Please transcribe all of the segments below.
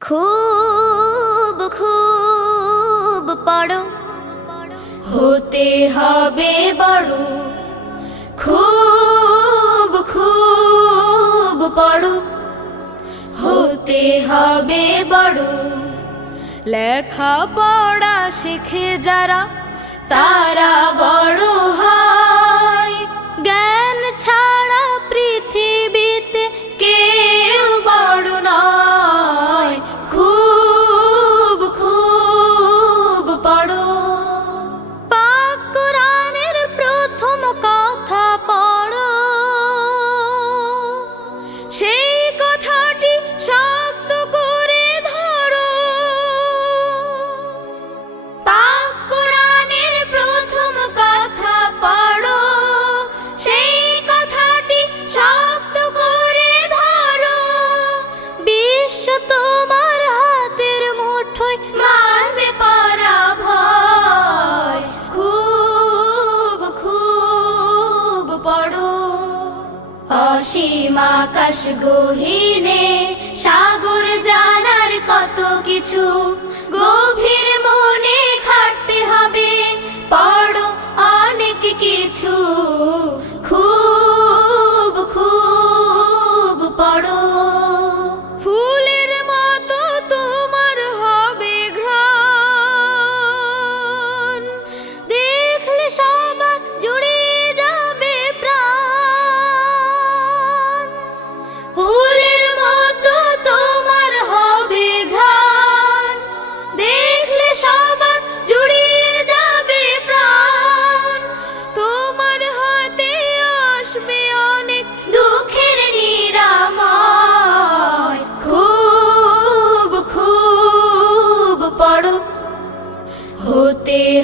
খুব খুব পড়ো হতে হবে বড়। খুব খুব পড়ো হতে হবে বড়। লেখা পড়া শিখে যারা, তারা অসীম আকাশ গহীনে সাগর জানার কত কিছু? গো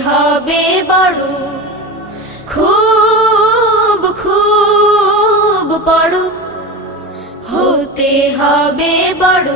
হবে বড় খুব খুব বড়। হতে হবে বড়